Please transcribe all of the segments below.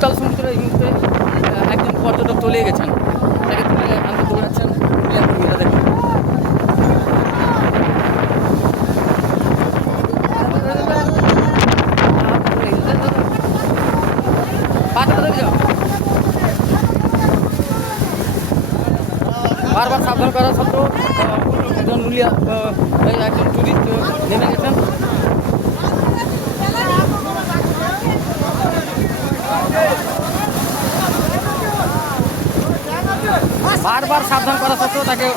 উত্তাল সমুদ্রে এই মুহূর্তে একজন পর্যটক তলিয়ে গেছেন। তাকে তুলে আনতে দৌড়াচ্ছেন বারবার সাবধান করা সত্ত্বেও একজন নুলিয়া আহ, এই একজন টুরিস্ট নেমে গেছেন বারবার সাবধান করা সত্ত্বেও তাকে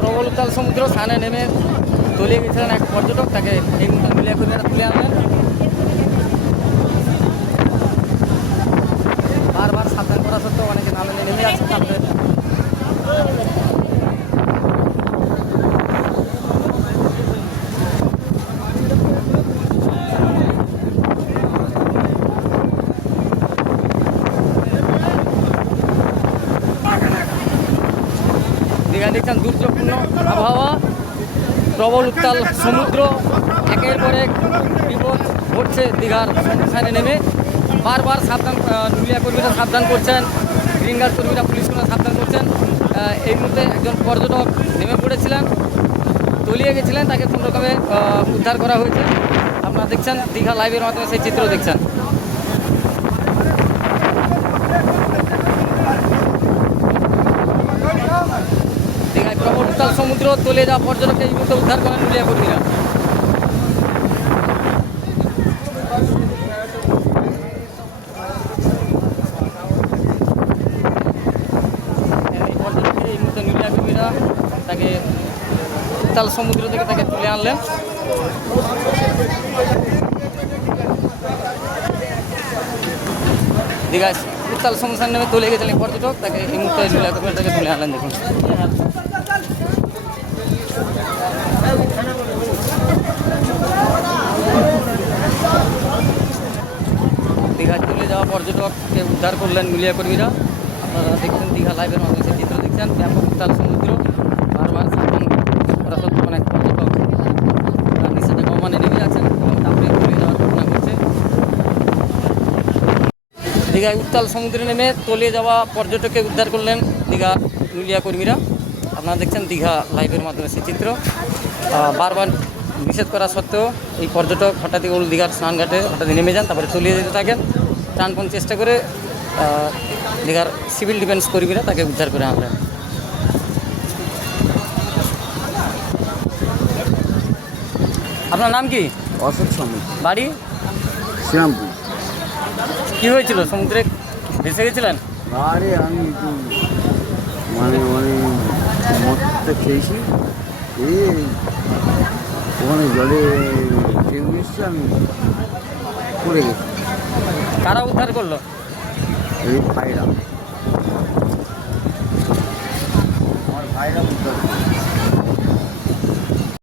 প্রবল উত্তাল সমুদ্র স্থানে নেমে তলিয়ে গেছিলেন এক পর্যটক তাকে এই মিলিয়া তুলে আনলেন বারবার সাবধান করা সত্ত্বেও অনেকে নালে নেমে যাচ্ছে তারপরে দীঘা দেখছেন, দুর্যোগপূর্ণ আবহাওয়া, প্রবল উত্তাল সমুদ্র, একের পর এক বিপদ ঘটছে দীঘার সমুদ্রখানে নেমে। বারবার সাবধান নুলিয়া কর্মীরা সাবধান করছেন গ্রিন গার্ড কর্মীরা পুলিশরা সাবধান করছেন। এই মুহূর্তে একজন পর্যটক নেমে পড়েছিলেন, তলিয়ে গেছিলেন, তাকে কোনো উদ্ধার করা হয়েছে। আপনারা দেখছেন, দীঘা লাইভের মাধ্যমে সেই চিত্র দেখছেন দীঘায় প্রবল উত্তাল সমুদ্র তলে যাওয়া পর্যটককে এই মুহূর্তে উদ্ধার করেন নুলিয়া কর্মীরা তাকে সমুদ্র থেকে তাকে তুলে আনলেন। দীঘায় উত্তাল সমুদ্রের নেমে তুলে গেছিলেন পর্যটক তাকে এই মুহূর্তে তাকে তুলে আনলেন দেখুন দীঘায় চলে যাওয়া পর্যটককে উদ্ধার করলেন মিলিয়া কর্মীরা। আপনারা দেখছেন দীঘা লাইভের মাধ্যমে চিত্র দেখছেন ব্যাপক উত্তাল সমুদ্র, বারবার সত্ত্বেও অনেক পর্যটক তার নিষেধাজ্ঞা মানে নেমে যাচ্ছেন এবং তারপরে যাওয়ার ঘটনা ঘটছে। দীঘায় উত্তাল সমুদ্রে নেমে তলিয়ে যাওয়া পর্যটককে উদ্ধার করলেন দীঘা মিলিয়া কর্মীরা। আপনারা দেখছেন দীঘা লাইভের মাধ্যমে সেই চিত্র। বারবার নিষেধ করা সত্ত্বেও এই পর্যটক হঠাৎই ওল দীঘার স্নানঘাটে হঠাৎ নেমে যান, তারপরে তলিয়ে যেতে থাকেন। প্রাণপণ চেষ্টা করে দীঘার সিভিল ডিফেন্স কর্মীরা তাকে উদ্ধার করে আমরা। আপনার নাম কি? অশোক স্বামী। বাড়ি? শ্রীরামপুর। কি হয়েছিল? সমুদ্রে ভেসে গেছিলেন? আরে আমি মানে মানে মদটা খেয়েছি। এই ওখানে জলে ট্রেন এসছে আমি পড়ে গেছি। কারা উদ্ধার করল ভাইরা আমার ভাইরা উদ্ধার করেছে।